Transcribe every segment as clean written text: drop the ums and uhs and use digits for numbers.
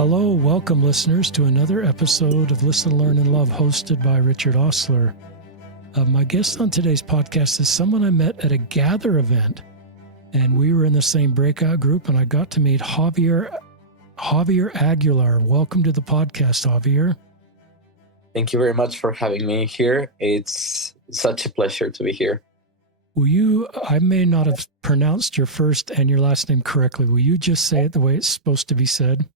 Hello, welcome listeners to another episode of Listen, Learn, and Love hosted by Richard Osler. My guest on today's podcast is someone I met at a Gather event, and we were in the same breakout group, and I got to meet Javier Aguilar. Welcome to the podcast, Javier. Thank you very much for having me here. It's such a pleasure to be here. I may not have pronounced your first and your last name correctly. Will you just say it the way it's supposed to be said?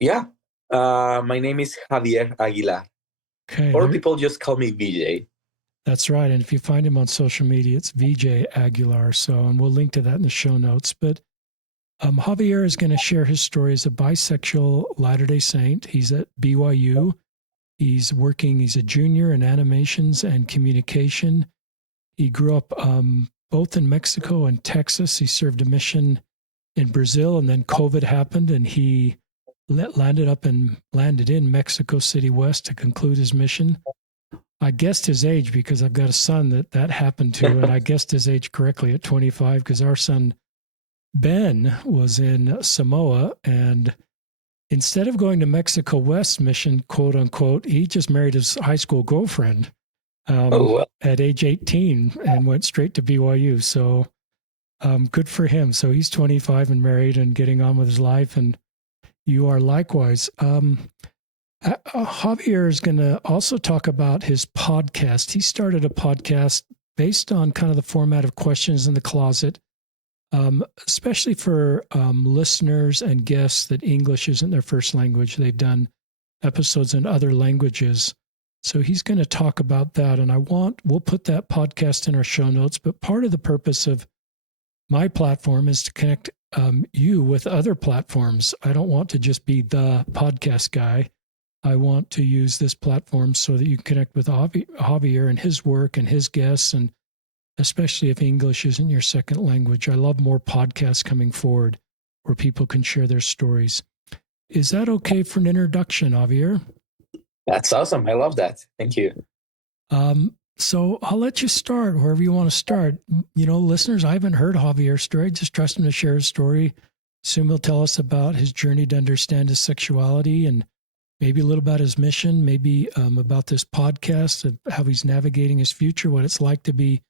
Yeah. My name is Javier Aguilar. Okay. Or people just call me VJ. That's right. And if you find him on social media, it's VJ Aguilar. And we'll link to that in the show notes. But Javier is going to share his story as a bisexual Latter-day Saint. He's at BYU. He's a junior in animations and communication. He grew up both in Mexico and Texas. He served a mission in Brazil, and then COVID happened, and he landed in Mexico City West to conclude his mission. I guessed his age because I've got a son that happened to, and I guessed his age correctly at 25 because our son Ben was in Samoa, and instead of going to Mexico West mission, quote unquote, he just married his high school girlfriend at age 18 and went straight to BYU. So good for him. So he's 25 and married and getting on with his life, and you are likewise. Javier is going to also talk about his podcast. He started a podcast based on kind of the format of Questions in the Closet, especially for listeners and guests that English isn't their first language. They've done episodes in other languages. So he's going to talk about that. And we'll put that podcast in our show notes. But part of the purpose of my platform is to connect you with other platforms. I don't want to just be the podcast guy. I want to use this platform so that you can connect with Javier and his work and his guests, and especially if English isn't your second language. I love more podcasts coming forward where people can share their stories. Is that okay for an introduction, Javier? That's awesome. I love that. Thank you. So I'll let you start wherever you want to start. Listeners, I haven't heard Javier's story. Just trust him to share his story. Soon he'll tell us about his journey to understand his sexuality and maybe a little about his mission, maybe about this podcast, of how he's navigating his future, what it's like to be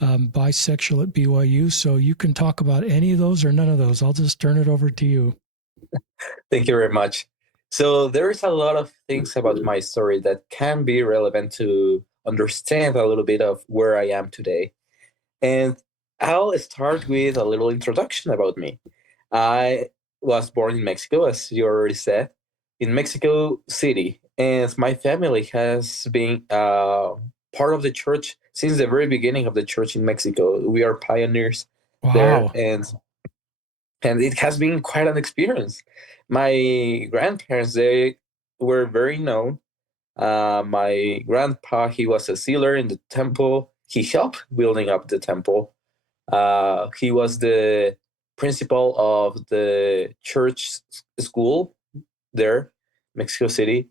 bisexual at BYU. So you can talk about any of those or none of those. I'll just turn it over to you. Thank you very much. So there's a lot of things about my story that can be relevant to understand a little bit of where I am today. And I'll start with a little introduction about me. I was born in Mexico, as you already said, in Mexico City. And my family has been part of the church since the very beginning of the church in Mexico. We are pioneers there. And it has been quite an experience. My grandparents, they were very known. My grandpa, he was a sealer in the temple. He helped building up the temple. He was the principal of the church school there, Mexico City.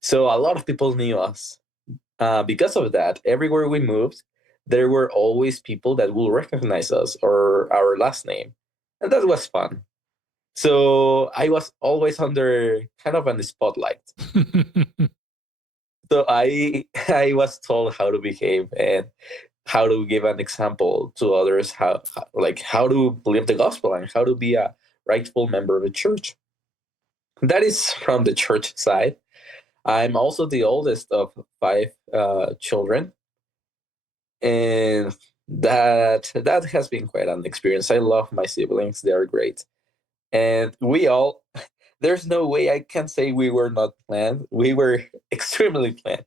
So a lot of people knew us. Because of that, everywhere we moved, there were always people that will recognize us or our last name. And that was fun. So I was always under kind of on the spotlight. So I was told how to behave and how to give an example to others, how to believe the gospel and how to be a rightful member of the church. That is from the church side. I'm also the oldest of 5 children. And that has been quite an experience. I love my siblings. They are great. And there's no way I can say we were not planned. We were extremely planned.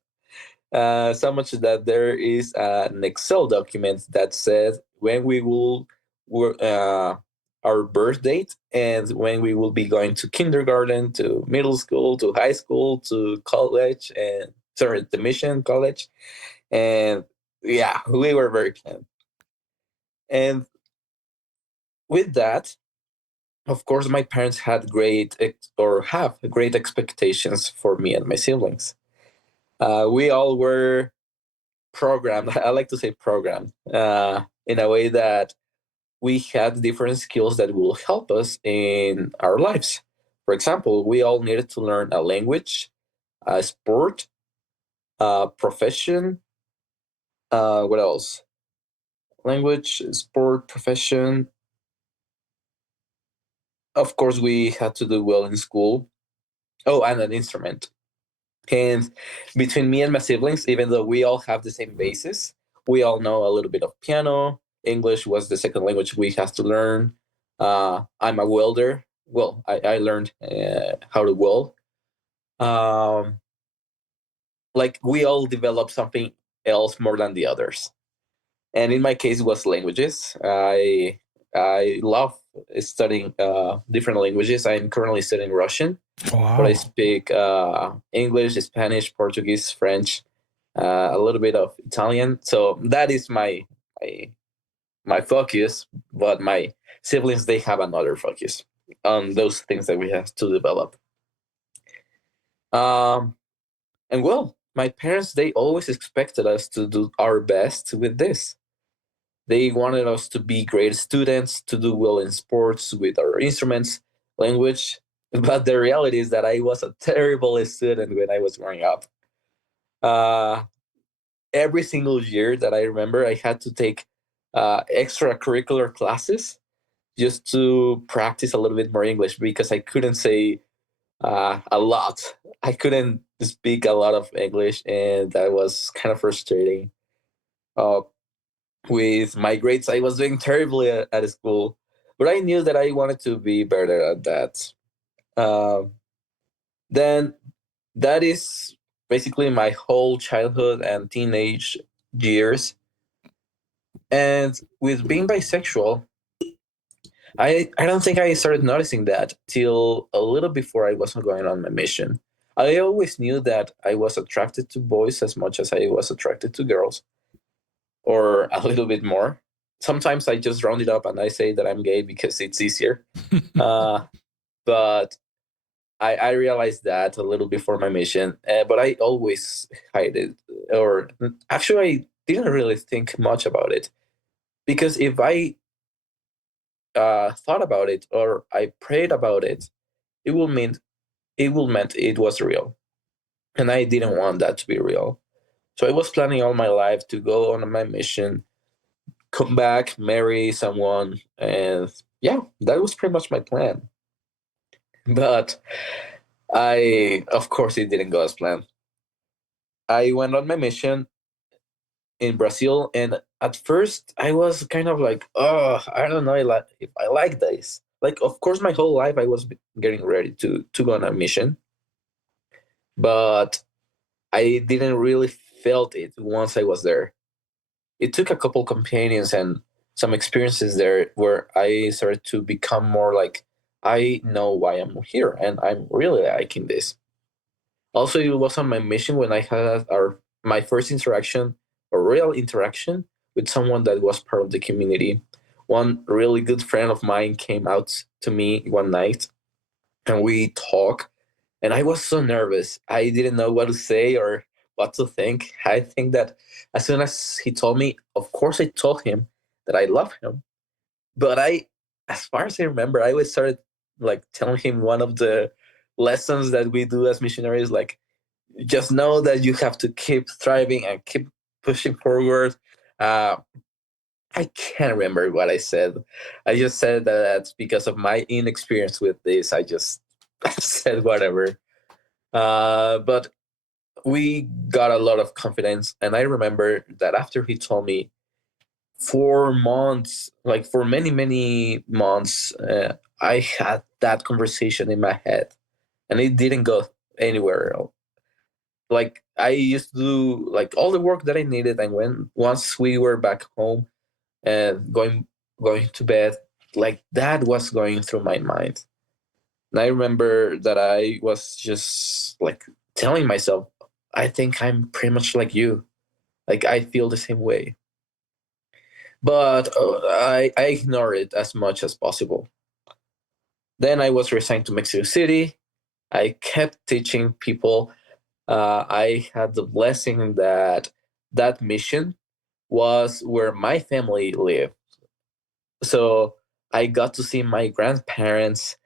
So much that there is an Excel document that says when we will, our birth date and when we will be going to kindergarten, to middle school, to high school, to college, the mission college. And yeah, we were very planned. And with that, of course, my parents had have great expectations for me and my siblings. We all were programmed. I like to say programmed in a way that we had different skills that will help us in our lives. For example, we all needed to learn a language, a sport, a profession. What else? Language, sport, profession. Of course, we had to do well in school. Oh, and an instrument. And between me and my siblings, even though we all have the same basis, we all know a little bit of piano. English was the second language we had to learn. I'm a welder. Well, I learned how to weld. Um, like we all developed something else more than the others. And in my case, it was languages. I love studying different languages. I'm currently studying Russian, but I Wow. speak English, Spanish, Portuguese, French, a little bit of Italian. So that is my my focus. But my siblings they have another focus on those things that we have to develop. Um, and well, my parents they always expected us to do our best with this. They wanted us to be great students, to do well in sports with our instruments, language. But the reality is that I was a terrible student when I was growing up. Uh, every single year that I remember, I had to take extracurricular classes just to practice a little bit more English because I couldn't say a lot. I couldn't speak a lot of English, and that was kind of frustrating. Uh, with my grades, I was doing terribly at school, but I knew that I wanted to be better at that. Um, then that is basically my whole childhood and teenage years. And with being bisexual, I don't think I started noticing that till a little before I was going on my mission. I always knew that I was attracted to boys as much as I was attracted to girls, or a little bit more. Sometimes I just round it up and I say that I'm gay because it's easier. Uh, but I realized that a little before my mission, but I always hide it. Or actually, I didn't really think much about it because if I thought about it or I prayed about it, it will mean it will meant it was real, and I didn't want that to be real. So I was planning all my life to go on my mission, come back, marry someone, and yeah, that was pretty much my plan. But of course, it didn't go as planned. I went on my mission in Brazil, and at first I was kind of like, oh, I don't know if I like this. Like, of course, my whole life I was getting ready to go on a mission, but I didn't really felt it once I was there. It took a couple companions and some experiences there where I started to become more like I know why I'm here and I'm really liking this. Also, it was on my mission when I had my first interaction, a real interaction with someone that was part of the community. One really good friend of mine came out to me one night and we talked, and I was so nervous. I didn't know what to say or what to think. I think that as soon as he told me, of course, I told him that I love him. But as far as I remember, I always started like telling him one of the lessons that we do as missionaries, like just know that you have to keep thriving and keep pushing forward. Uh, I can't remember what I said. I just said that because of my inexperience with this, I just said whatever. But we got a lot of confidence. And I remember that after he told me, for months, like for many, many months, I had that conversation in my head and it didn't go anywhere else. Like I used to do like all the work that I needed. And when once we were back home and going to bed, like that was going through my mind. And I remember that I was just like telling myself, I think I'm pretty much like you. Like I feel the same way. But I ignore it as much as possible. Then I was resigned to Mexico City. I kept teaching people. I had the blessing that that mission was where my family lived. So I got to see my grandparents.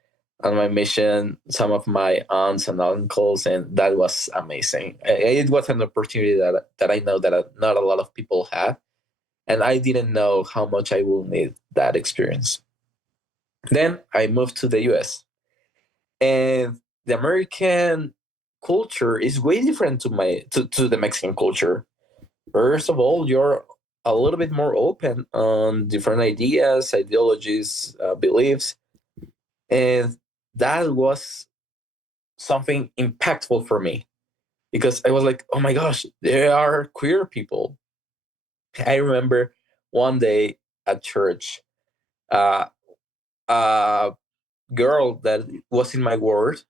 on my mission, some of my aunts and uncles, and that was amazing. It was an opportunity that I know that not a lot of people have, and I didn't know how much I will need that experience. Then I moved to the US, and the American culture is way different to the Mexican culture. First of all, you're a little bit more open on different ideas, ideologies, beliefs, and that was something impactful for me because I was like, oh my gosh, there are queer people. I remember one day at church, uh, a girl that was in my ward,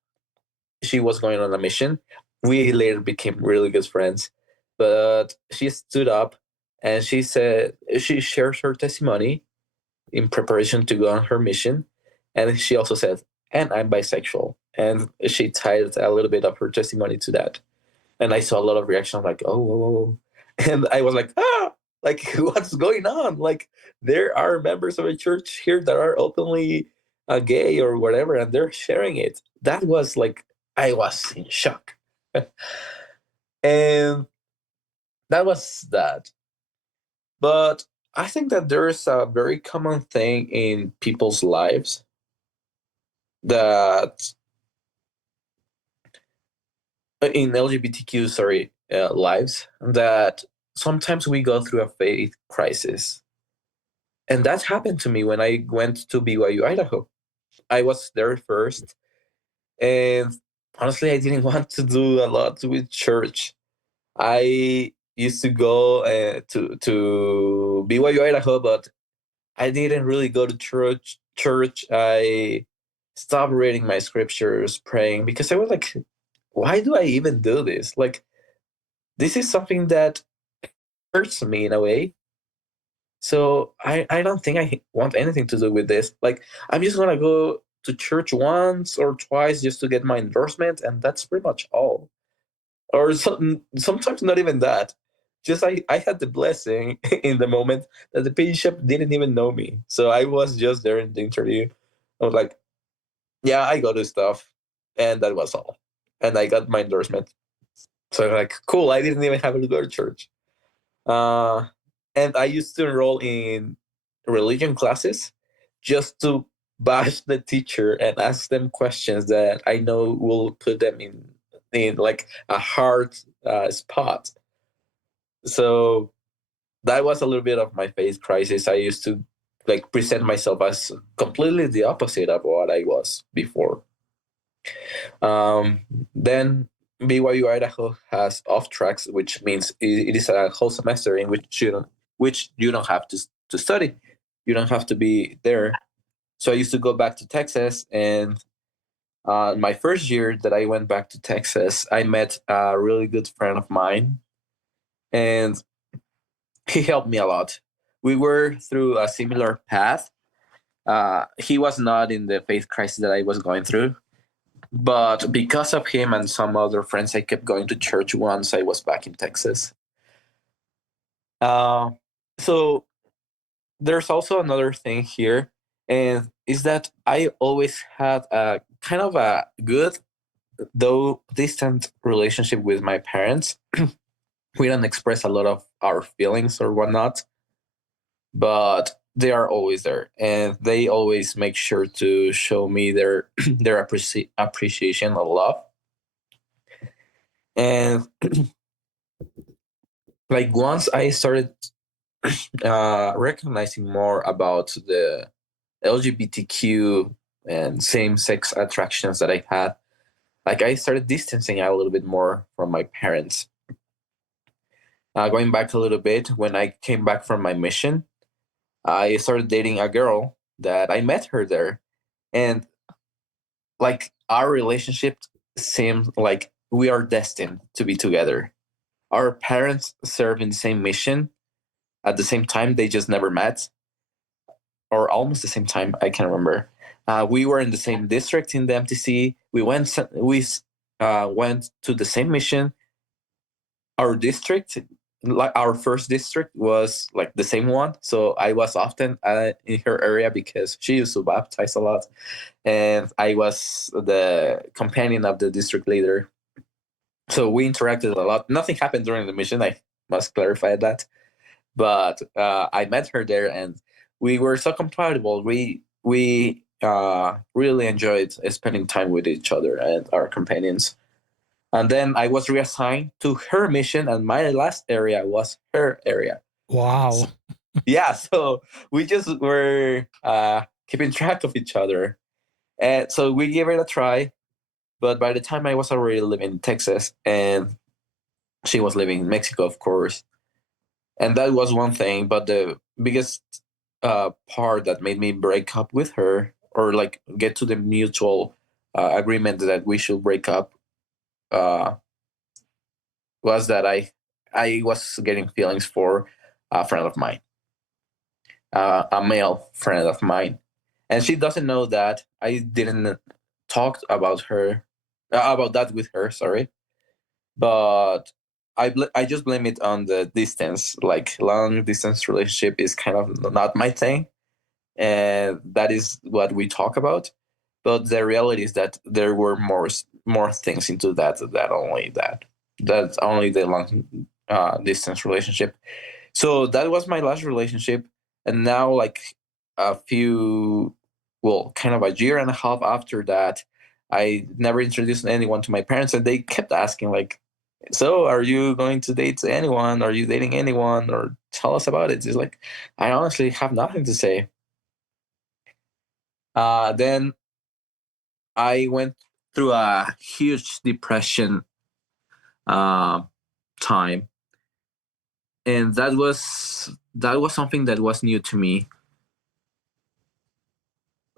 she was going on a mission. We later became really good friends, but she stood up and she said she shared her testimony in preparation to go on her mission, and she also said, "And I'm bisexual," and she tied a little bit of her testimony to that. And I saw a lot of reaction like, "Oh, whoa, whoa, whoa." And I was like, "Ah, like what's going on? Like there are members of a church here that are openly gay or whatever, and they're sharing it." That was like I was in shock, and that was that. But I think that there is a very common thing in people's lives that in LGBTQ, sorry, lives that sometimes we go through a faith crisis. And that happened to me when I went to BYU, Idaho. I was there first, and honestly, I didn't want to do a lot with church. I used to go to BYU, Idaho, but I didn't really go to church. I stopped reading my scriptures, praying because I was like, why do I even do this? Like, this is something that hurts me in a way. So I don't think I want anything to do with this. Like, I'm just gonna go to church once or twice just to get my endorsement, and that's pretty much all. Or sometimes not even that. Just I had the blessing in the moment that the bishop didn't even know me. So I was just there in the interview. I was like, yeah, I got this stuff. And that was all. And I got my endorsement. So I'm like, cool, I didn't even have to go to church. Uh, and I used to enroll in religion classes just to bash the teacher and ask them questions that I know will put them in like a hard spot. So that was a little bit of my faith crisis. I used to like present myself as completely the opposite of what I was before. Then BYU Idaho has off tracks, which means it is a whole semester in which you don't have to study. You don't have to be there. So I used to go back to Texas, and my first year that I went back to Texas, I met a really good friend of mine, and he helped me a lot. We were through a similar path. He was not in the faith crisis that I was going through, but because of him and some other friends, I kept going to church once I was back in Texas. Uh, so there's also another thing here, and is that I always had a kind of a good, though distant relationship with my parents. We don't express a lot of our feelings or whatnot, but they are always there, and they always make sure to show me their their appreciation and love. And like once I started recognizing more about the LGBTQ and same-sex attractions that I had, like I started distancing a little bit more from my parents. Going back a little bit, when I came back from my mission, I started dating a girl that I met her there, and like our relationship seemed like we are destined to be together. Our parents serve in the same mission at the same time; they just never met, or almost the same time. I can't remember. We were in the same district in the MTC. We went to the same mission. Our district like our first district was like the same one, so I was often in her area because she used to baptize a lot, and I was the companion of the district leader. So we interacted a lot. Nothing happened during the mission. I must clarify that, but I met her there, and we were so compatible. We really enjoyed spending time with each other and our companions. And then I was reassigned to her mission, and my last area was her area. Wow. Yeah, so we just were keeping track of each other. And so we gave it a try. But by the time I was already living in Texas, and she was living in Mexico, of course. And that was one thing. But the biggest part that made me break up with her, or like get to the mutual agreement that we should break up, uh, was that I was getting feelings for a friend of mine, a male friend of mine, and she doesn't know that I didn't talk about her about that with her. Sorry, but I just blame it on the distance. Like long distance relationship is kind of not my thing, and that is what we talk about. But the reality is that there were more things into that's only the long distance relationship. So that was my last relationship, and now like a few, well, kind of a year and a half after that, I never introduced anyone to my parents, and they kept asking like, "So, are you going to date anyone? Are you dating anyone? Or tell us about it." It's like I honestly have nothing to say. Then I went through a huge depression uh, time, and that was something that was new to me.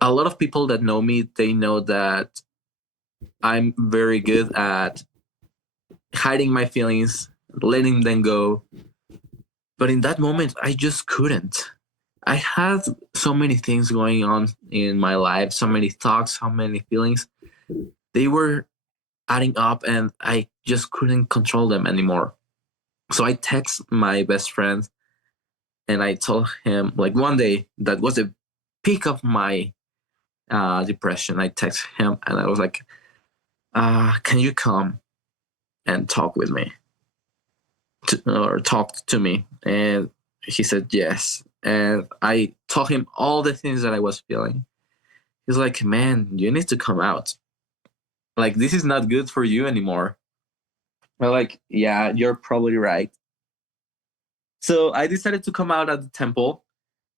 A lot of people that know me, they know that I'm very good at hiding my feelings, letting them go. But in that moment, I just couldn't. I had so many things going on in my life, so many thoughts, so many feelings. They were adding up, and I just couldn't control them anymore. So I text my best friend, and I told him, like, one day that was the peak of my depression. I text him, and I was like, can you come and talk with me or talk to me? And he said yes. And I told him all the things that I was feeling. He's like, man, you need to come out. Like, this is not good for you anymore. I'm like, yeah, you're probably right. So I decided to come out at the temple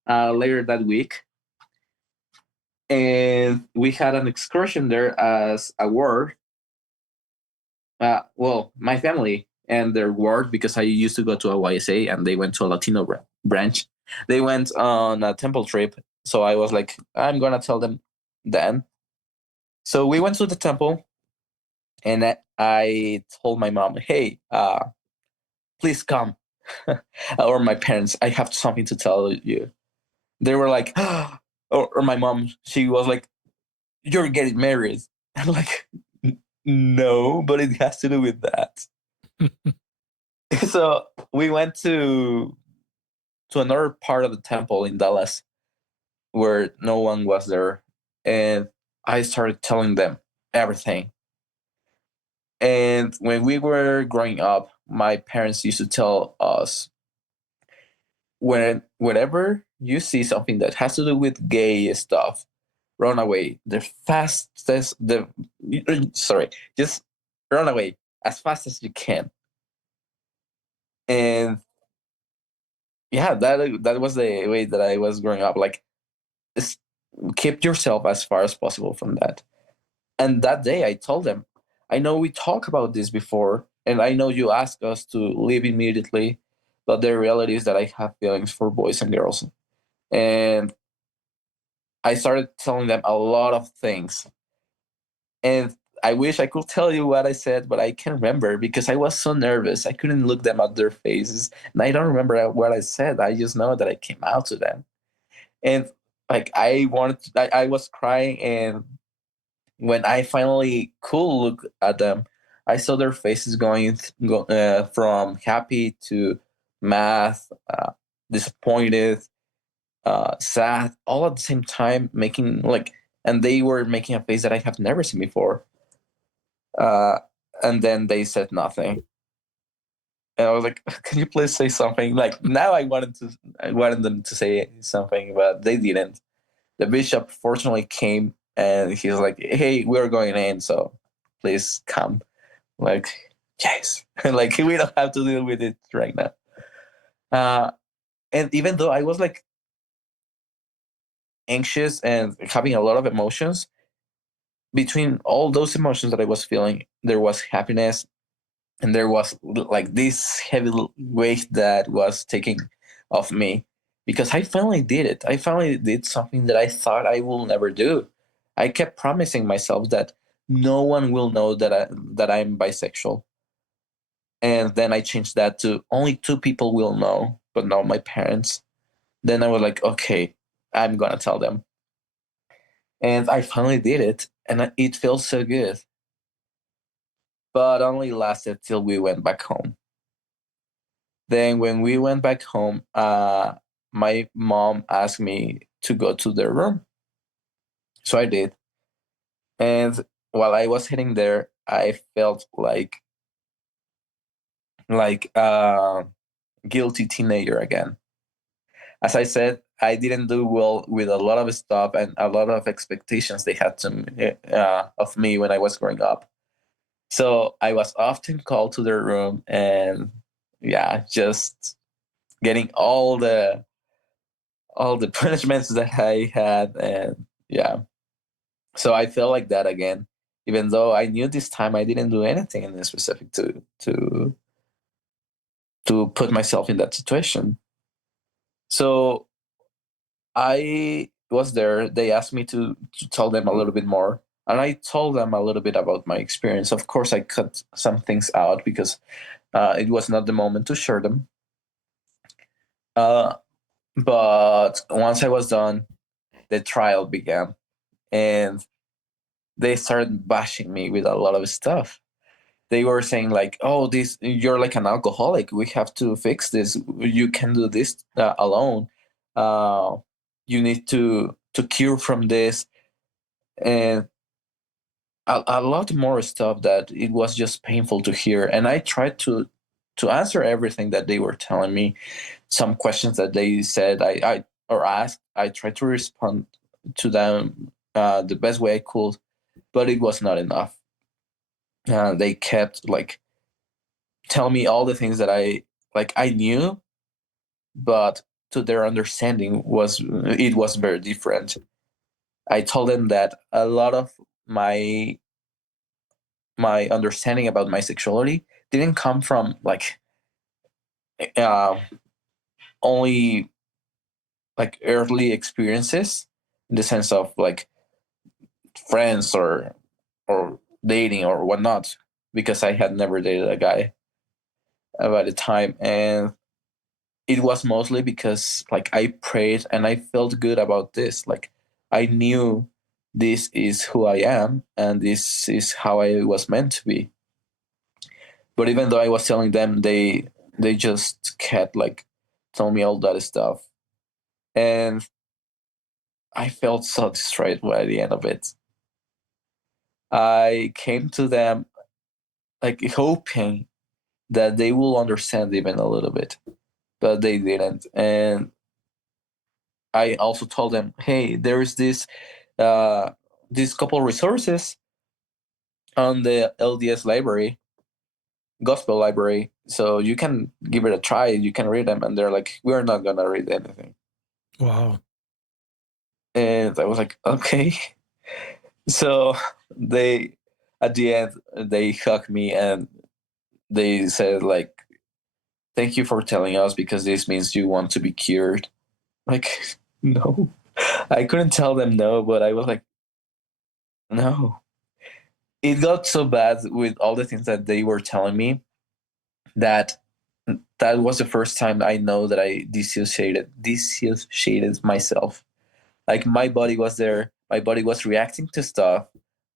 later that week. And we had an excursion there as a ward. Well, my family and their ward, because I used to go to a YSA and they went to a Latino branch. They went on a temple trip. So I was like, I'm going to tell them then. So we went to the temple, and I told my mom, hey, please come. Or my parents, I have something to tell you. They were like, or my mom, she was like, you're getting married. I'm like, no, but it has to do with that. So we went to another part of the temple in Dallas where no one was there, and I started telling them everything. And when we were growing up, my parents used to tell us, whenever you see something that has to do with gay stuff, run away the fastest. The sorry, just run away as fast as you can. And yeah, that was the way that I was growing up. Like, keep yourself as far as possible from that. And that day, I told them, I know we talked about this before, and I know you asked us to leave immediately, but the reality is that I have feelings for boys and girls. And I started telling them a lot of things. And I wish I could tell you what I said, but I can't remember because I was so nervous. I couldn't look them at their faces. And I don't remember what I said. I just know that I came out to them. And like I was crying, and when I finally could look at them, I saw their faces going from happy to math, disappointed, sad, all at the same time, making like, and they were making a face that I have never seen before. And then they said nothing. And I was like, "Can you please say something?" Like now, I wanted them to say something, but they didn't. The bishop fortunately came, and he's like, "Hey, we're going in, so please come." Like, yes, like we don't have to deal with it right now. And even though I was like anxious and having a lot of emotions, between all those emotions that I was feeling, there was happiness, and there was like this heavy weight that was taking off me, because I finally did it. I finally did something that I thought I will never do. I kept promising myself that no one will know that I'm bisexual, and then I changed that to only two people will know, but not my parents. Then I was like, okay, I'm gonna tell them, and I finally did it, and it feels so good. But only lasted till we went back home. Then when we went back home, my mom asked me to go to their room, so I did. And while I was sitting there, I felt like a guilty teenager again. As I said, I didn't do well with a lot of stuff and a lot of expectations they had of me when I was growing up. So I was often called to their room, and yeah, just getting all the punishments that I had, and yeah. So I felt like that again, even though I knew this time I didn't do anything in specific to put myself in that situation. So I was there. They asked me to tell them a little bit more, and I told them a little bit about my experience. Of course, I cut some things out because it was not the moment to share them. Uh, but once I was done, the trial began, and they started bashing me with a lot of stuff. They were saying like, "Oh, this you're like an alcoholic. We have to fix this. You can do this alone. Uh, you need to cure from this," and a lot more stuff that it was just painful to hear. And I tried to answer everything that they were telling me. Some questions that they said I or asked, I tried to respond to them the best way I could, but it was not enough. They kept like tell me all the things that I knew, but to their understanding was very different. I told them that a lot of my my understanding about my sexuality didn't come from like uh, only like earthly experiences in the sense of like friends or dating or whatnot, because I had never dated a guy by the time, and it was mostly because like I prayed and I felt good about this. Like I knew this is who I am and this is how I was meant to be. But even though I was telling them, they just kept like telling me all that stuff, and I felt so destroyed by the end of it. I came to them like hoping that they will understand even a little bit, but they didn't. And I also told them, hey, there is uh, this couple resources on the LDS library, gospel library, so you can give it a try. You can read them, and they're like, we're not gonna read anything. Wow. And I was like, okay. So they, at the end, they hugged me and they said like, thank you for telling us because this means you want to be cured. Like, no, I couldn't tell them no, but I was like, no. It got so bad with all the things that they were telling me that that was the first time I know that I dissociated myself. Like my body was there, my body was reacting to stuff,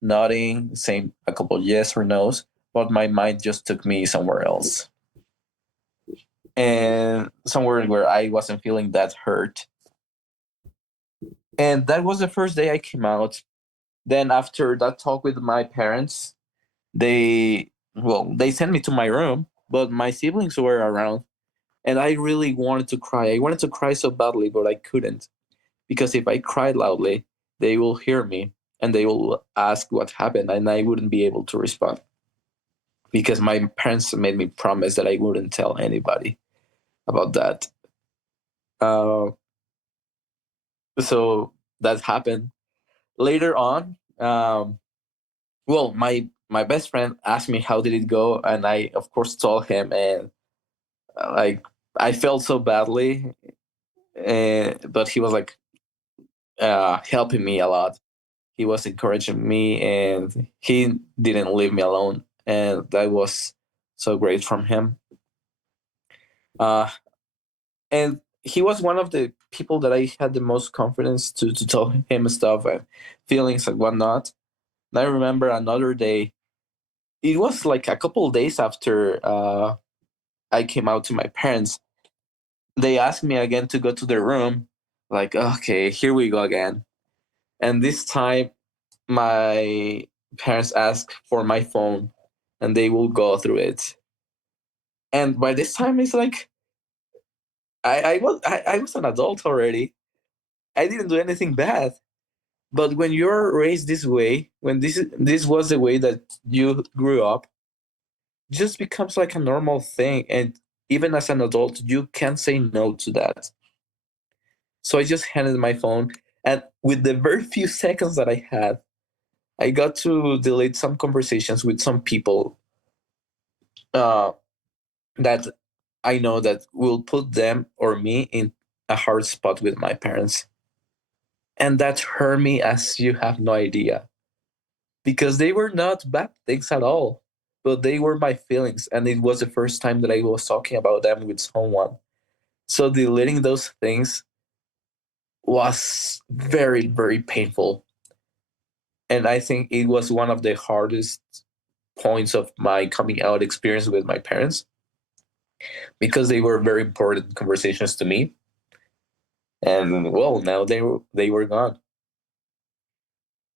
nodding, saying a couple yes or no's, but my mind just took me somewhere else. and somewhere where I wasn't feeling that hurt. And that was the first day I came out. Then after that talk with my parents, they sent me to my room, but my siblings were around, and I really wanted to cry. I wanted to cry so badly, but I couldn't, because if I cried loudly, they will hear me and they will ask what happened, and I wouldn't be able to respond because my parents made me promise that I wouldn't tell anybody about that. Uh, so that happened later on. Well, my best friend asked me how did it go, and I of course told him, and like I felt so badly, but he was like helping me a lot. He was encouraging me, and he didn't leave me alone, and that was so great from him. Uh, and he was one of the people that I had the most confidence to tell him stuff and feelings and whatnot. And I remember another day. It was like a couple of days after I came out to my parents. They asked me again to go to their room. Like, okay, here we go again. And this time, my parents asked for my phone, and they will go through it. And by this time, it's like I was an adult already. I didn't do anything bad. But when you're raised this way, when this was the way that you grew up, it just becomes like a normal thing. And even as an adult, you can't say no to that. So I just handed my phone, and with the very few seconds that I had, I got to delete some conversations with some people uh, that I know that will put them or me in a hard spot with my parents. And that hurt me as you have no idea, because they were not bad things at all, but they were my feelings. And it was the first time that I was talking about them with someone. So deleting those things was very, very painful. And I think it was one of the hardest points of my coming out experience with my parents, because they were very important conversations to me. And well, now they were gone.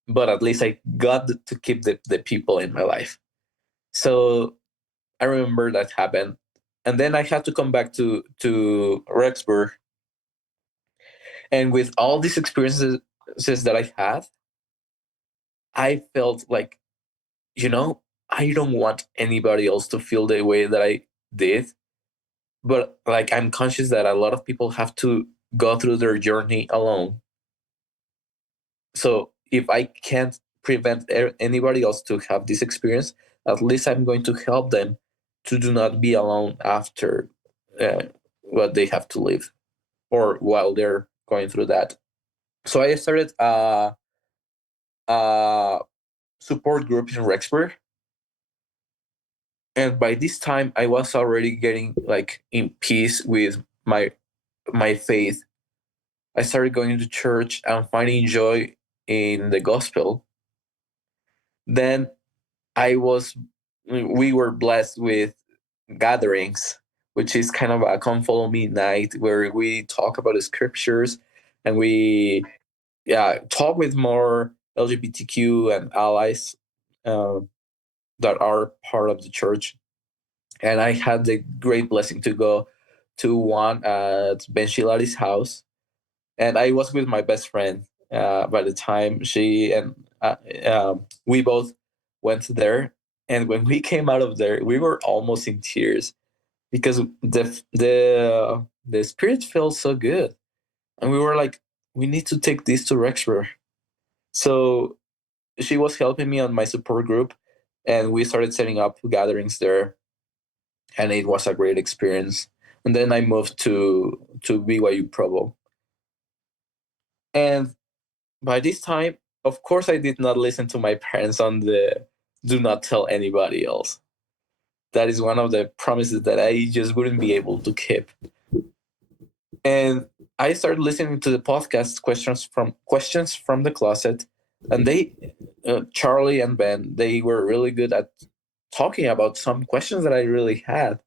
But at least I got to keep the people in my life. So I remember that happened. And then I had to come back to Rexburg. And with all these experiences that I had, I felt like, you know, I don't want anybody else to feel the way that I did. But like, I'm conscious that a lot of people have to go through their journey alone. So if I can't prevent anybody else to have this experience, at least I'm going to help them to do not be alone after uh, what they have to live, or while they're going through that. So I started a support group in Rexburg, and by this time I was already getting like in peace with my faith. I started going to church and finding joy in the gospel. Then I was we were blessed with gatherings, which is kind of a come follow me night where we talk about the scriptures, and we talk with more LGBTQ and allies uh, that are part of the church. And I had the great blessing to go to one at Ben Shilari's house, and I was with my best friend. By the time she and we both went there, and when we came out of there, we were almost in tears, because the spirit felt so good, and we were like, we need to take this to Rexburg. So she was helping me on my support group, and we started setting up gatherings there, and it was a great experience. And then I moved to BYU Provo, and by this time, of course, I did not listen to my parents on the do not tell anybody else. That is one of the promises that I just wouldn't be able to keep. And I started listening to the podcast questions from the closet, and they, Charlie and Ben, they were really good at talking about some questions that I really had.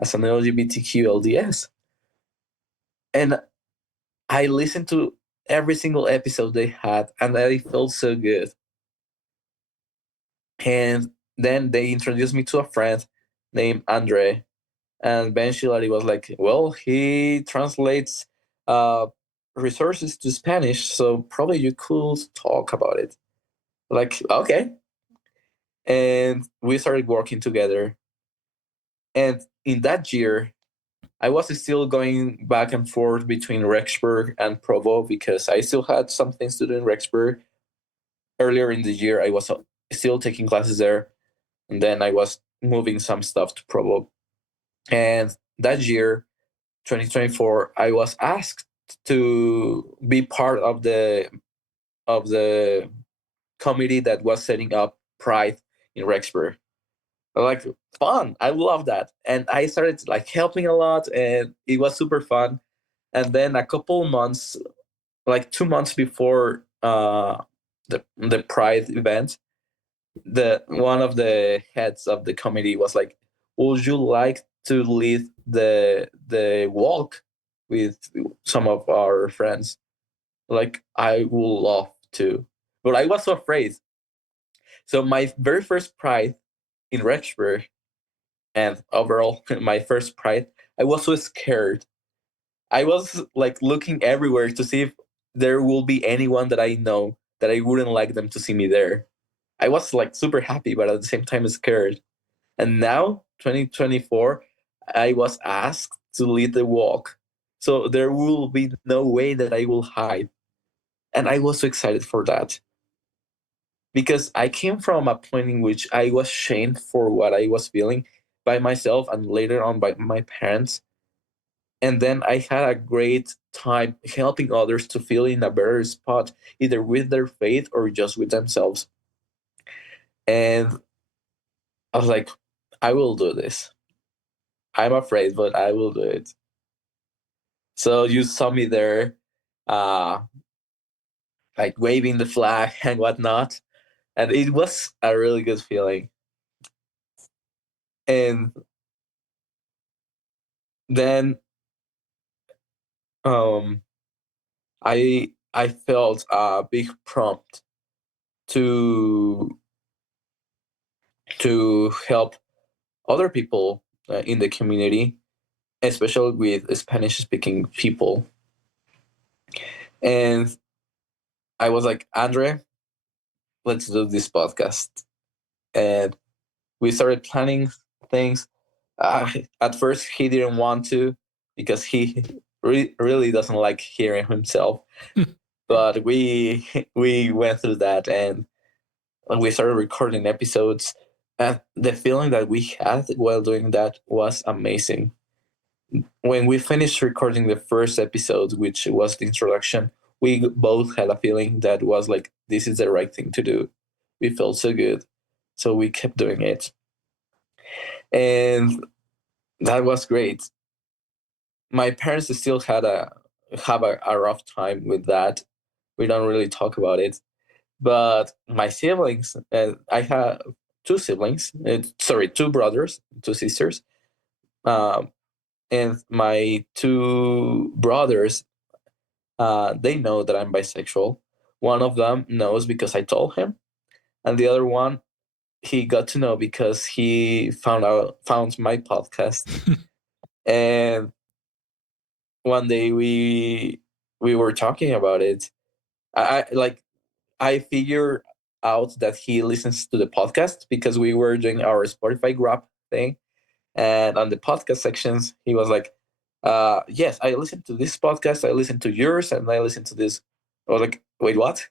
as an LGBTQ LDS. And I listened to every single episode they had, and I felt so good. And then they introduced me to a friend named Andre, and eventually was like, well, he translates uh, resources to Spanish, so probably you could talk about it. Like, okay. And we started working together. And in that year, I was still going back and forth between Rexburg and Provo because I still had some things to do in Rexburg. Earlier in the year, I was still taking classes there, and then I was moving some stuff to Provo. And that year, 2024, I was asked to be part of the committee that was setting up Pride in Rexburg. Like, fun. I love that. And I started like helping a lot, and it was super fun. And then a couple months, like 2 months before the Pride event, the one of the heads of the committee was like, would you like to lead the walk with some of our friends? Like, I would love to, but I was so afraid. So my very first Pride in Rexburg, and overall my first Pride, I was so scared. I was like looking everywhere to see if there will be anyone that I know that I wouldn't like them to see me there. I was like super happy, but at the same time scared. And now, 2024, I was asked to lead the walk. So there will be no way that I will hide. And I was so excited for that. Because I came from a point in which I was shamed for what I was feeling by myself and later on by my parents. And then I had a great time helping others to feel in a better spot, either with their faith or just with themselves. And I was like, I will do this. I'm afraid, but I will do it. So you saw me there, uh, like waving the flag and whatnot. And it was a really good feeling. And then um, I felt a big prompt to help other people in the community, especially with Spanish speaking people. And I was like, Andre, let's do this podcast. And we started planning things. At first, he didn't want to because he really doesn't like hearing himself. But we went through that, and we started recording episodes. And the feeling that we had while doing that was amazing. When we finished recording the first episode, which was the introduction, we both had a feeling that was like, this is the right thing to do. We felt so good. So we kept doing it. And that was great. My parents still have a rough time with that. We don't really talk about it. But my siblings, I have two siblings, two brothers, two sisters. Um, and my two brothers, they know that I'm bisexual. One of them knows because I told him, and the other one, he got to know because he found my podcast. And one day we were talking about it. I figured out that he listens to the podcast because we were doing our Spotify Grab thing, and on the podcast sections, he was like, "Yes, I listened to this podcast. I listened to yours, and I listened to this." I was like, "Wait, what?"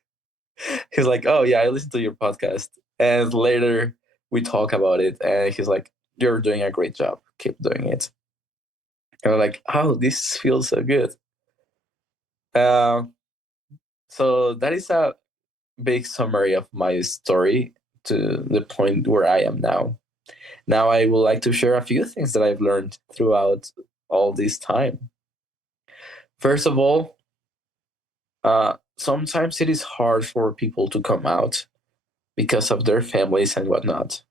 He's like, "Oh yeah, I listened to your podcast." And later we talk about it, and he's like, "You're doing a great job. Keep doing it." And I'm like, "Oh, this feels so good." Uh, so that is a big summary of my story to the point where I am now. Now I would like to share a few things that I've learned throughout all this time. First of all, sometimes it is hard for people to come out because of their families and whatnot.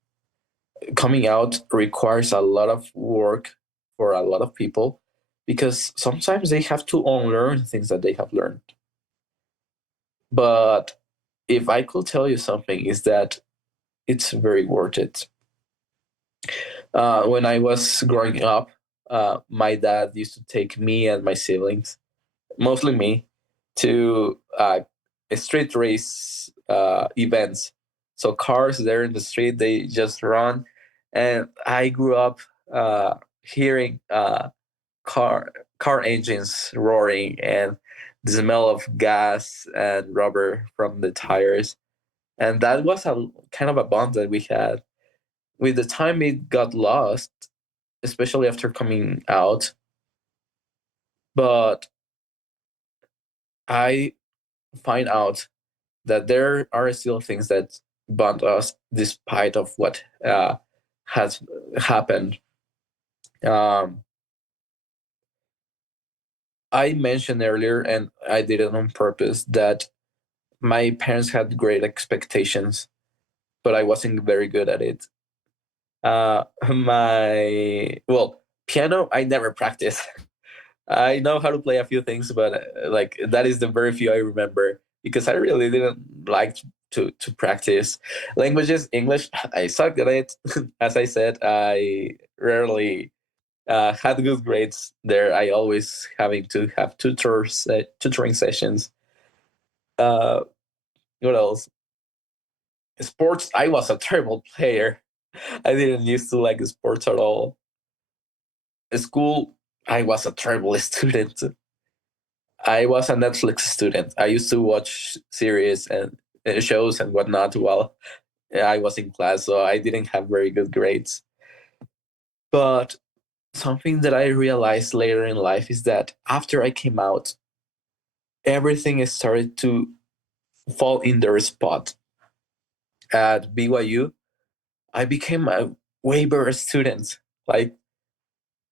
Coming out requires a lot of work for a lot of people because sometimes they have to unlearn things that they have learned. But if I could tell you something, is that it's very worth it. When I was growing up, my dad used to take me and my siblings, mostly me, to street race events. So cars there in the street, they just run. And I grew up hearing car car engines roaring and the smell of gas and rubber from the tires. And that was a kind of a bond that we had. With the time, it got lost, especially after coming out. But I find out that there are still things that bond us despite of what has happened. Um, I mentioned earlier, and I did it on purpose, that my parents had great expectations, but I wasn't very good at it. Piano, I never practiced. I know how to play a few things, but like that is the very few I remember because I really didn't like to practice languages. English, I sucked at it. As I said, I rarely had good grades there. I always having to have tutoring sessions. Uh, what else? Sports, I was a terrible player. I didn't used to like sports at all. School, I was a terrible student. I was a Netflix student. I used to watch series and shows and whatnot while I was in class, so I didn't have very good grades. But something that I realized later in life is that after I came out, everything has started to fall in their spot. At BYU, I became a way better student. Like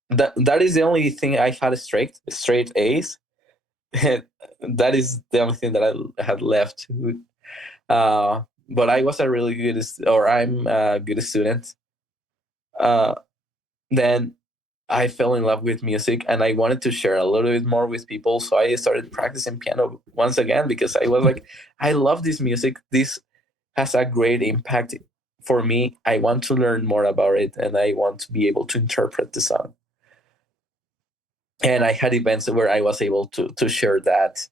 that is the only thing I had straight A's. That is the only thing that I had left. But I was a really good, or I'm a good student. Uh, then I fell in love with music and I wanted to share a little bit more with people. So I started practicing piano once again because I was like, I love this music. This has a great impact for me. I want to learn more about it and I want to be able to interpret the song. And I had events where I was able to share that.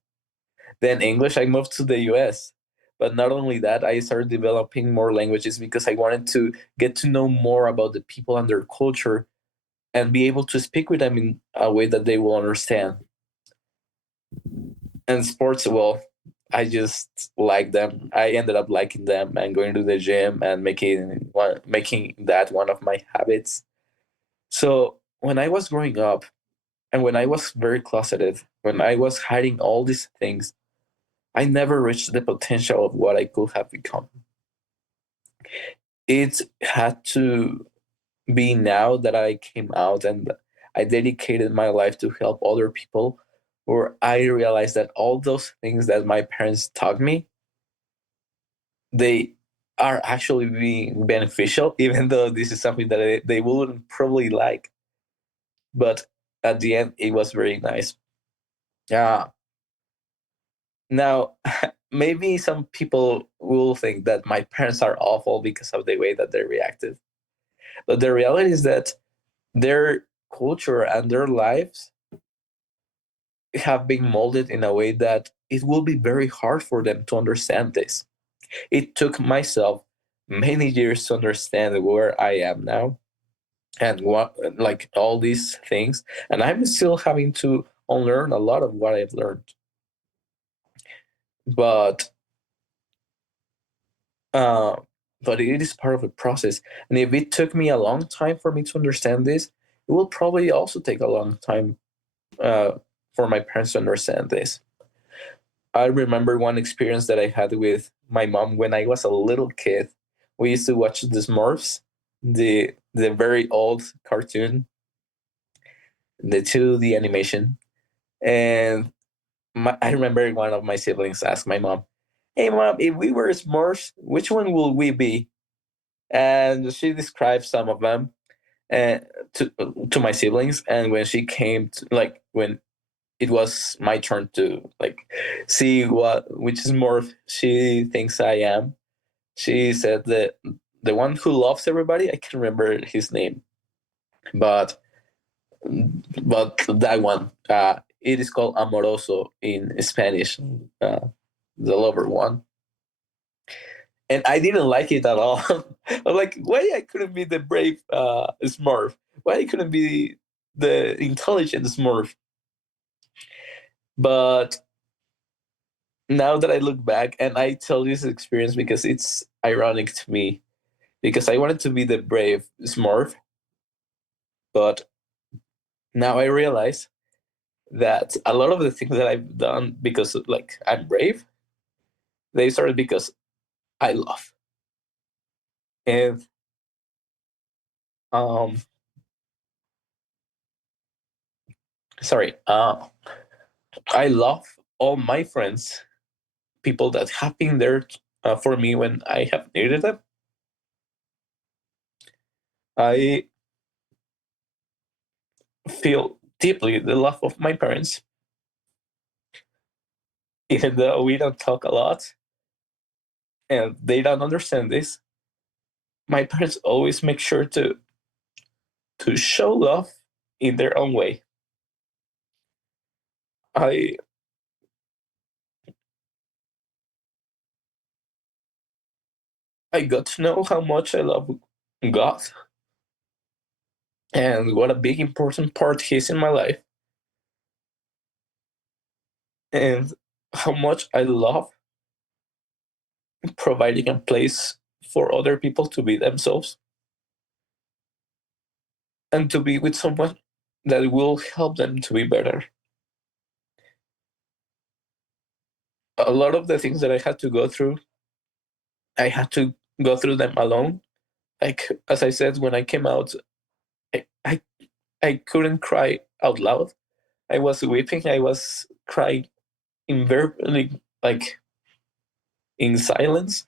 Then English, I moved to the US. But not only that, I started developing more languages because I wanted to get to know more about the people and their culture and be able to speak with them in a way that they will understand. And sports, well, I just like them. I ended up liking them and going to the gym and making that one of my habits. So when I was growing up and when I was very closeted, when I was hiding all these things, I never reached the potential of what I could have become. It had to be now that I came out and I dedicated my life to help other people, where I realized that all those things that my parents taught me, they are actually being beneficial, even though this is something that they wouldn't probably like. But at the end, it was very nice. Yeah. Now, maybe some people will think that my parents are awful because of the way that they reacted. But the reality is that their culture and their lives have been molded in a way that it will be very hard for them to understand this. It took myself many years to understand where I am now and what, like all these things, and I'm still having to unlearn a lot of what I've learned. But uh, but it is part of the process, and if it took me a long time for me to understand this, it will probably also take a long time uh, for my parents to understand this. I remember one experience that I had with my mom when I was a little kid. We used to watch the Smurfs, the very old cartoon, the 2D animation. And I remember one of my siblings asked my mom, "Hey mom, if we were Smurfs, which one will we be?" And she described some of them. And to my siblings, and when she came to, like, when it was my turn to like see which is more she thinks I am, she said that the one who loves everybody, I can't remember his name, but that one, it is called amoroso in Spanish, the lover one. And I didn't like it at all. I'm like, why I couldn't be the brave Smurf? Why I couldn't be the intelligent Smurf? But now that I look back, and I tell this experience because it's ironic to me, because I wanted to be the brave Smurf, but now I realize that a lot of the things that I've done because like I'm brave, they started because I love. And um sorry, I love all my friends, people that have been there for me when I have needed them. I feel deeply the love of my parents, even though we don't talk a lot and they don't understand this. My parents always make sure to show love in their own way. I I got to know how much I love God and what a big important part He is in my life, and how much I love providing a place for other people to be themselves and to be with someone that will help them to be better. A lot of the things that I had to go through, I had to go through them alone. Like, as I said, when I came out, I, I, I couldn't cry out loud. I was weeping. I was crying invariably, like in silence,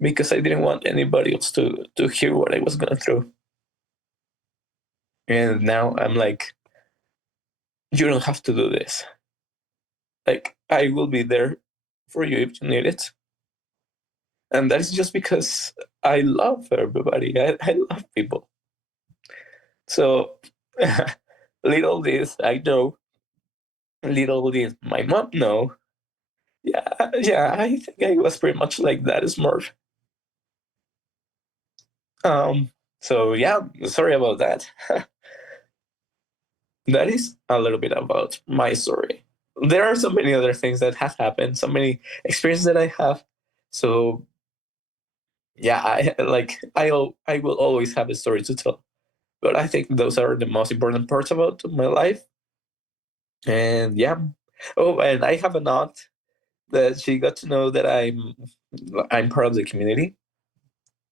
because I didn't want anybody else to hear what I was going through. And now I'm like, you don't have to do this. Like, I will be there for you if you need it. And that is just because I love everybody. I love people. So little this I know, little this my mom know. Yeah, I think I was pretty much like that Smurf. Um, so yeah, sorry about that. That is a little bit about my story. There are so many other things that have happened, so many experiences that I have. So yeah, I will always have a story to tell. But I think those are the most important parts about my life. And yeah. Oh, and I have an aunt that she got to know that I'm part of the community.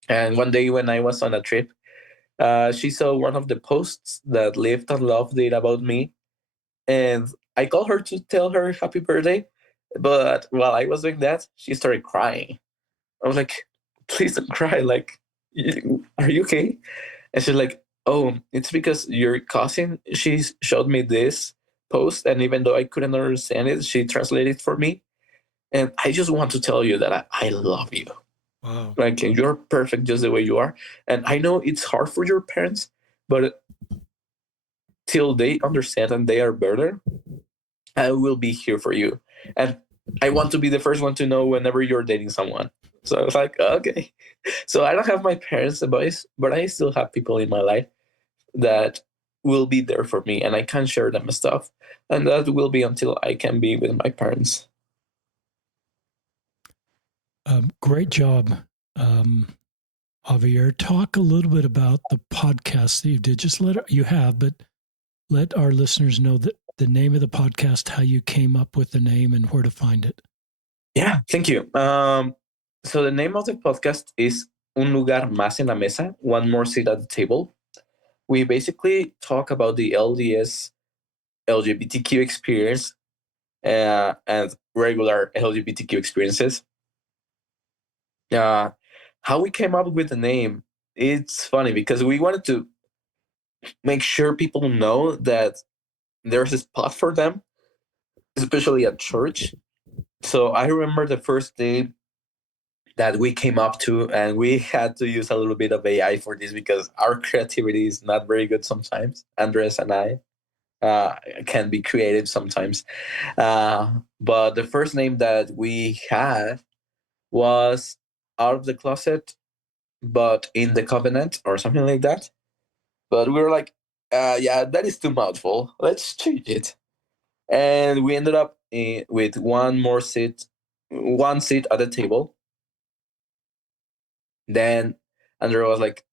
And one day when I was on a trip, she saw one of the posts that Lived and Loved did about me, and I called her to tell her happy birthday. But while I was doing that, she started crying. I was like, "Please don't cry. Like, are you okay?" And she's like, "Oh, it's because your cousin. She showed me this post, and even though I couldn't understand it, she translated it for me. And I just want to tell you that I love you. Wow. Like, you're perfect just the way you are. And I know it's hard for your parents, but till they understand and they are better, I will be here for you. And I want to be the first one to know whenever you're dating someone." So I was like, okay. So I don't have my parents' advice, but I still have people in my life that will be there for me, and I can share them stuff. And that will be until I can be with my parents. Great job, Javier. Talk a little bit about the podcast that you did. Just but let our listeners know that the name of the podcast, how you came up with the name, and where to find it. Yeah, thank you. So the name of the podcast is Un lugar más en la mesa, one more seat at the table. We basically talk about the LDS LGBTQ experience and regular LGBTQ experiences. Uh, how we came up with the name, it's funny because we wanted to make sure people know that there's a spot for them, especially at church. So I remember the first day that we came up to, and we had to use a little bit of AI for this because our creativity is not very good sometimes. Andres and I can be creative sometimes. But the first name that we had was Out of the Closet, but in the Covenant, or something like that. But we were like, yeah, that is too mouthful. Let's change it. And we ended up with one seat at the table. Then Andrew was like,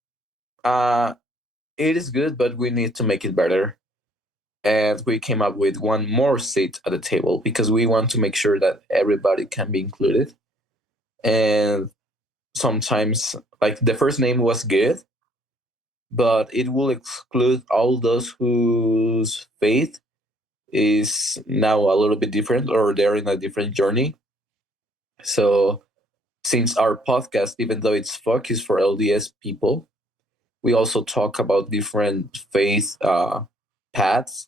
uh, it is good, but we need to make it better. And we came up with one more seat at the table because we want to make sure that everybody can be included. And sometimes, like, the first name was good, but it will exclude all those whose faith is now a little bit different, or they're in a different journey. So since our podcast, even though it's focused for LDS people, we also talk about different faith paths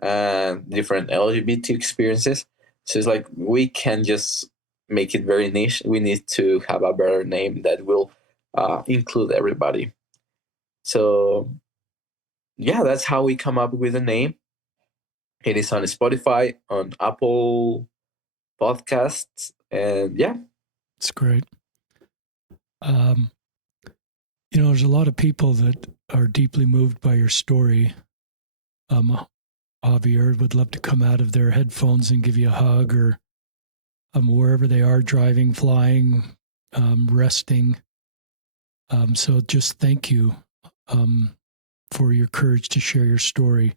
and different LGBT experiences. So it's like we can just make it very niche. We need to have a better name that will include everybody. So yeah, that's how we come up with a name. It is on Spotify, on Apple Podcasts, and yeah. It's great. There's a lot of people that are deeply moved by your story. Javier would love to come out of their headphones and give you a hug, or wherever they are, driving, flying, resting. So just thank you for your courage to share your story.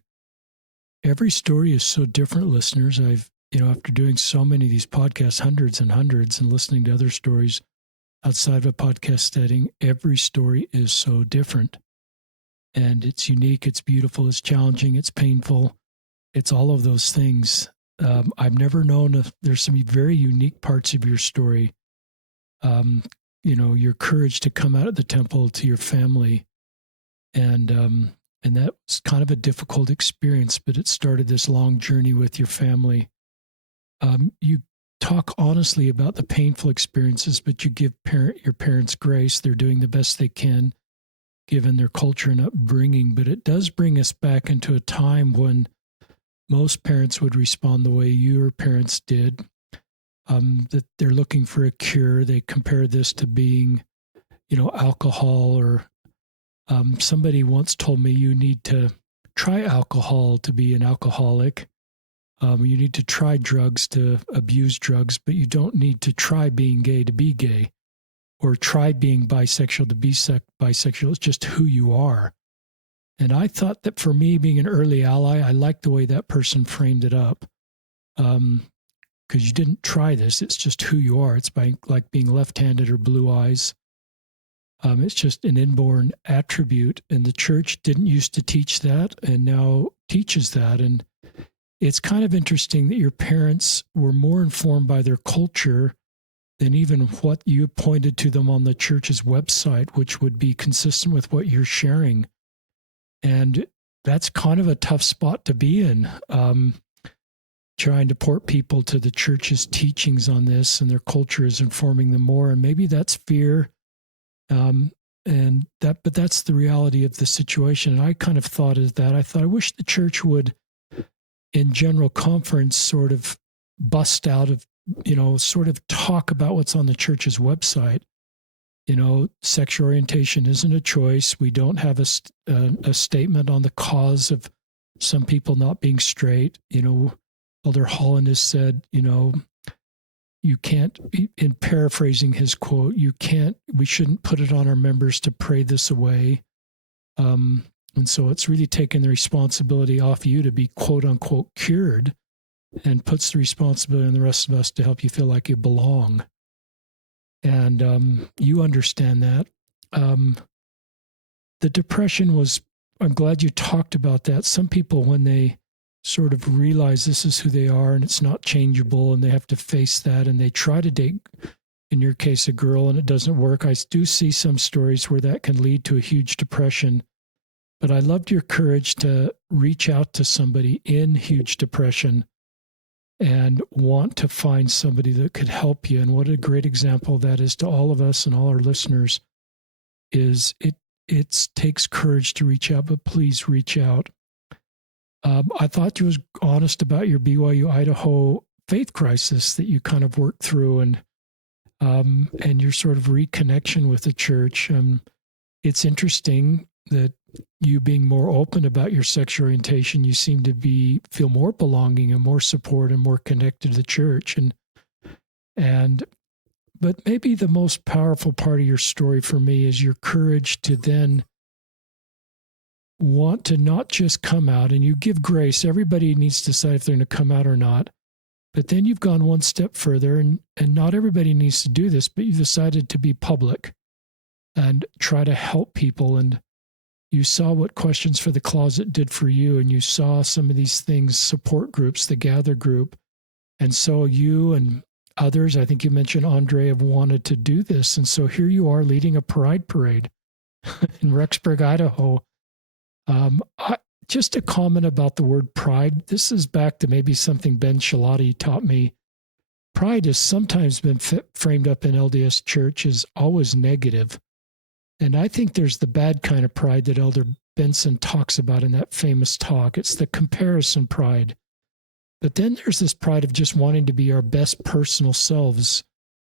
Every story is so different, listeners. After doing so many of these podcasts, hundreds and hundreds, and listening to other stories outside of a podcast setting, every story is so different. And it's unique, it's beautiful, it's challenging, it's painful. It's all of those things. I've never known if there's some very unique parts of your story. Your courage to come out of the temple to your family. And that was kind of a difficult experience, but it started this long journey with your family. You talk honestly about the painful experiences, but you give your parents grace. They're doing the best they can, given their culture and upbringing. But it does bring us back into a time when most parents would respond the way your parents did, that they're looking for a cure. They compare this to being, alcohol, or somebody once told me you need to try alcohol to be an alcoholic. You need to try drugs to abuse drugs, but you don't need to try being gay to be gay, or try being bisexual to be bisexual. It's just who you are. And I thought that for me, being an early ally, I liked the way that person framed it up. Because you didn't try this. It's just who you are. It's like being left-handed or blue eyes. It's just an inborn attribute. And the church didn't used to teach that, and now teaches that. And it's kind of interesting that your parents were more informed by their culture than even what you pointed to them on the church's website, which would be consistent with what you're sharing. And that's kind of a tough spot to be in, trying to port people to the church's teachings on this, and their culture is informing them more. And maybe that's fear, but that's the reality of the situation. And I kind of thought of that. I thought, I wish the church would, in general conference, sort of bust out of, sort of talk about what's on the church's website. Sexual orientation isn't a choice. We don't have a statement on the cause of some people not being straight. Elder Holland has said, you can't, in paraphrasing his quote, we shouldn't put it on our members to pray this away. And so it's really taken the responsibility off you to be quote unquote cured, and puts the responsibility on the rest of us to help you feel like you belong. And you understand that. The depression was, I'm glad you talked about that. Some people, when they sort of realize this is who they are and it's not changeable, and they have to face that, and they try to date, in your case, a girl, and it doesn't work. I do see some stories where that can lead to a huge depression. But I loved your courage to reach out to somebody in huge depression and want to find somebody that could help you. And what a great example that is to all of us and all our listeners is it takes courage to reach out, but please reach out. I thought you was honest about your BYU Idaho faith crisis that you kind of worked through and your sort of reconnection with the church. It's interesting that you being more open about your sexual orientation, you seem to feel more belonging and more support and more connected to the church. But maybe the most powerful part of your story for me is your courage to then want to not just come out, and you give grace. Everybody needs to decide if they're going to come out or not. But then you've gone one step further, and not everybody needs to do this, but you've decided to be public and try to help people. And you saw what Questions for the Closet did for you, and you saw some of these things, support groups, the Gather group. And so you and others, I think you mentioned Andre, have wanted to do this. And so here you are leading a pride parade in Rexburg, Idaho. Just a comment about the word pride. This is back to maybe something Ben Shalati taught me. Pride has sometimes been framed up in LDS church as always negative. And I think there's the bad kind of pride that Elder Benson talks about in that famous talk. It's the comparison pride. But then there's this pride of just wanting to be our best personal selves.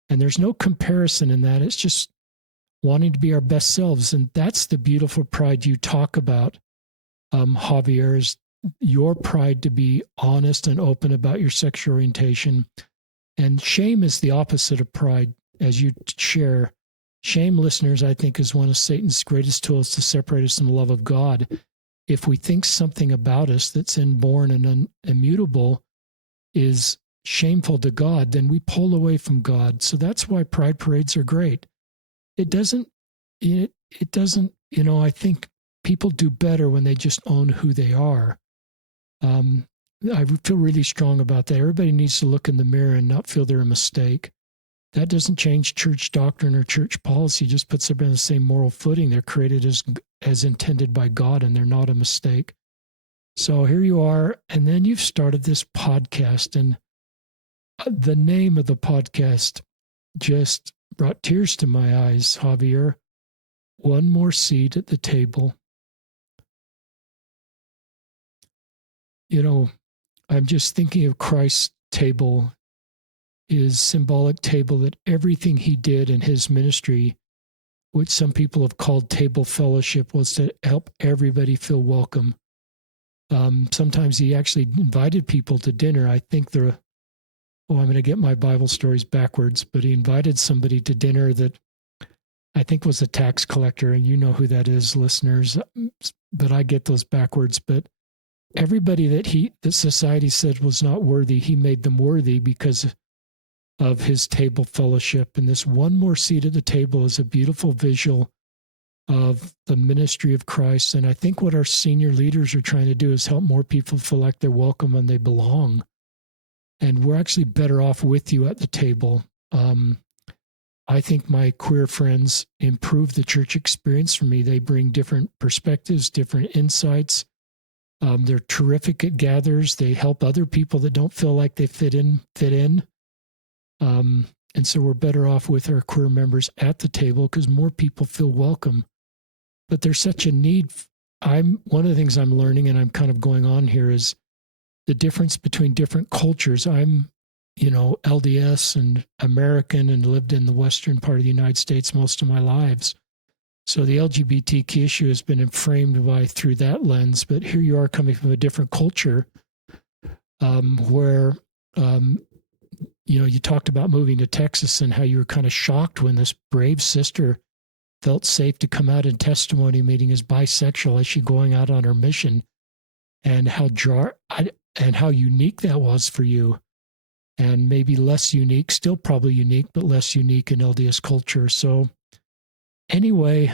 And there's no comparison in that. It's just wanting to be our best selves. And that's the beautiful pride you talk about, Javier, is your pride to be honest and open about your sexual orientation. And shame is the opposite of pride, as you share. Shame, listeners, I think, is one of Satan's greatest tools to separate us from the love of God. If we think something about us that's inborn and immutable is shameful to God, then we pull away from God. So that's why pride parades are great. It doesn't, I think people do better when they just own who they are. I feel really strong about that. Everybody needs to look in the mirror and not feel they're a mistake. That doesn't change church doctrine or church policy, just puts them on the same moral footing. They're created as intended by God, and they're not a mistake. So here you are, and then you've started this podcast, and the name of the podcast just brought tears to my eyes, Javier. One more seat at the table. I'm just thinking of Christ's table, his symbolic table, that everything he did in his ministry, which some people have called table fellowship, was to help everybody feel welcome. Sometimes he actually invited people to dinner. I think I'm going to get my Bible stories backwards, but he invited somebody to dinner that I think was a tax collector, and you know who that is, listeners, but I get those backwards. But everybody that society said was not worthy, he made them worthy because of his table fellowship. And this one more seat at the table is a beautiful visual of the ministry of Christ. And I think what our senior leaders are trying to do is help more people feel like they're welcome and they belong. And we're actually better off with you at the table. I think my queer friends improve the church experience for me. They bring different perspectives, different insights. They're terrific at gathers. They help other people that don't feel like they fit in. And so we're better off with our queer members at the table because more people feel welcome. But there's such a need. One of the things I'm learning, and I'm kind of going on here, is the difference between different cultures. I'm, LDS and American and lived in the western part of the United States most of my lives. So the LGBTQ issue has been framed through that lens. But here you are coming from a different culture where you talked about moving to Texas and how you were kind of shocked when this brave sister felt safe to come out in testimony meeting as bisexual as she going out on her mission, and how unique that was for you, and maybe less unique, still probably unique, but less unique in LDS culture. So anyway,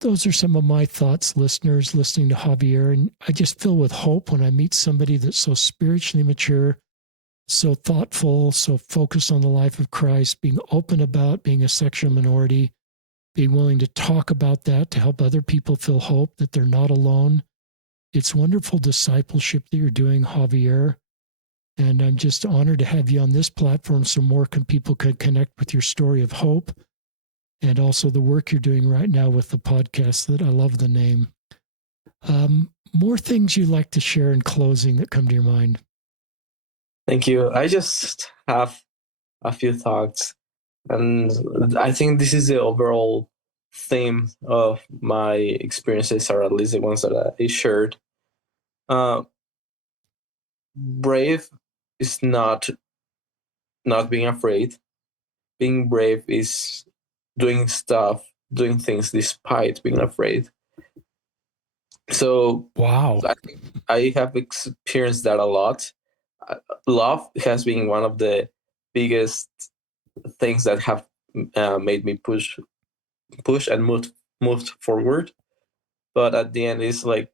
those are some of my thoughts, listeners, listening to Javier. And I just feel with hope when I meet somebody that's so spiritually mature, so thoughtful, so focused on the life of Christ, being open about being a sexual minority, being willing to talk about that, to help other people feel hope that they're not alone. It's wonderful discipleship that you're doing, Javier. And I'm just honored to have you on this platform so more people can connect with your story of hope and also the work you're doing right now with the podcast that I love the name. More things you'd like to share in closing that come to your mind? Thank you. I just have a few thoughts. And I think this is the overall theme of my experiences, or at least the ones that I shared. Brave is not being afraid. Being brave is doing things despite being afraid. So wow, I have experienced that a lot. Love has been one of the biggest things that have made me push and moved forward. But at the end, it's like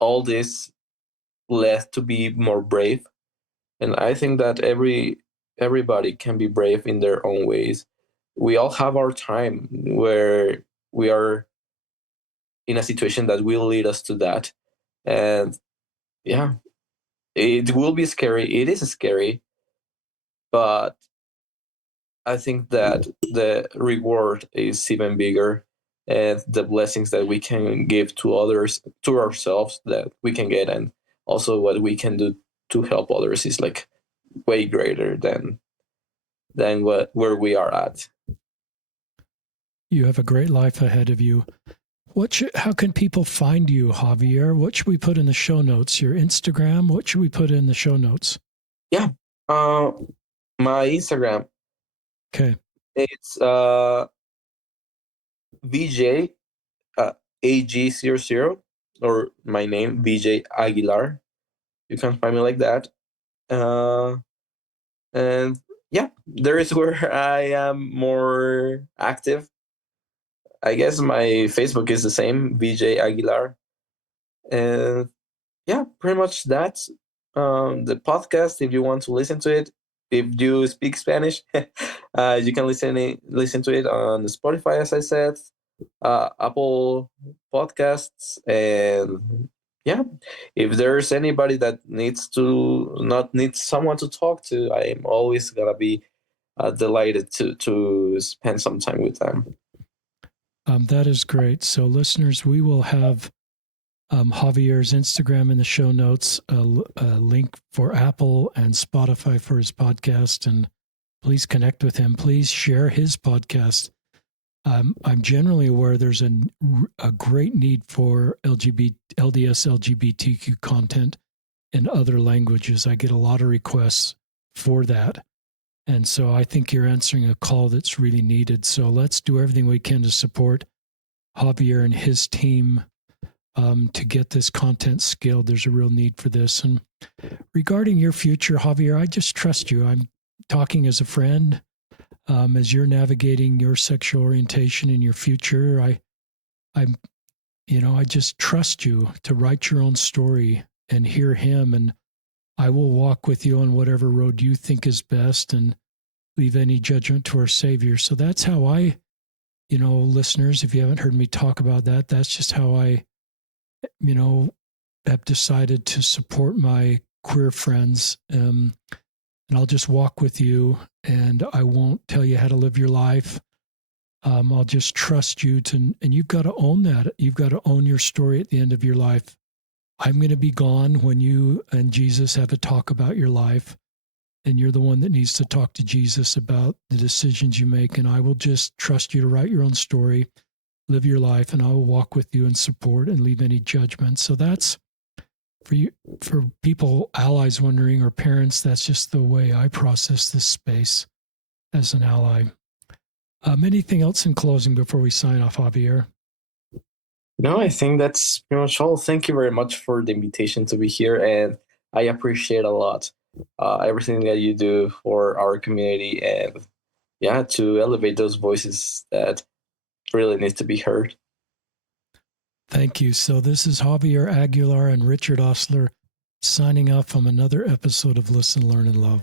all this led to be more brave. And I think that everybody can be brave in their own ways. We all have our time where we are in a situation that will lead us to that. And yeah, it will be scary. It is scary, but I think that the reward is even bigger, and the blessings that we can give to others, to ourselves, that we can get, and also what we can do to help others is like way greater than where we are at. You have a great life ahead of you. How can people find you, Javier? What should we put in the show notes? Your Instagram? What should we put in the show notes? Yeah. My Instagram. Okay. It's VJ AG00, or my name, VJ Aguilar. You can find me like that. And yeah, there is where I am more active. I guess my Facebook is the same, VJ Aguilar. And yeah, pretty much that's the podcast. If you want to listen to it, if you speak Spanish, you can listen to it on Spotify, as I said, Apple Podcasts, and yeah, if there's anybody that needs someone to talk to, I am always gonna be delighted to spend some time with them. That is great. So, listeners, we will have Javier's Instagram in the show notes, a link for Apple and Spotify for his podcast, and please connect with him. Please share his podcast. I'm generally aware there's a great need for LDS LGBTQ content in other languages. I get a lot of requests for that. And so I think you're answering a call that's really needed. So let's do everything we can to support Javier and his team to get this content scaled. There's a real need for this. And regarding your future, Javier, I just trust you. I'm talking as a friend. As you're navigating your sexual orientation in your future, I just trust you to write your own story and hear him, and I will walk with you on whatever road you think is best and leave any judgment to our Savior. So that's how I, listeners, if you haven't heard me talk about that, that's just how I, have decided to support my queer friends. And I'll just walk with you, and I won't tell you how to live your life. I'll just trust you and you've got to own that. You've got to own your story at the end of your life. I'm going to be gone when you and Jesus have a talk about your life, and you're the one that needs to talk to Jesus about the decisions you make. And I will just trust you to write your own story, live your life, and I will walk with you and support and leave any judgment. So that's for you, for people, allies wondering, or parents. That's just the way I process this space as an ally. Anything else in closing before we sign off, Javier? No, I think that's pretty much all. Thank you very much for the invitation to be here, and I appreciate a lot everything that you do for our community, and yeah, to elevate those voices that really need to be heard. Thank you. So this is Javier Aguilar and Richard Osler signing off from another episode of Listen, Learn, and Love.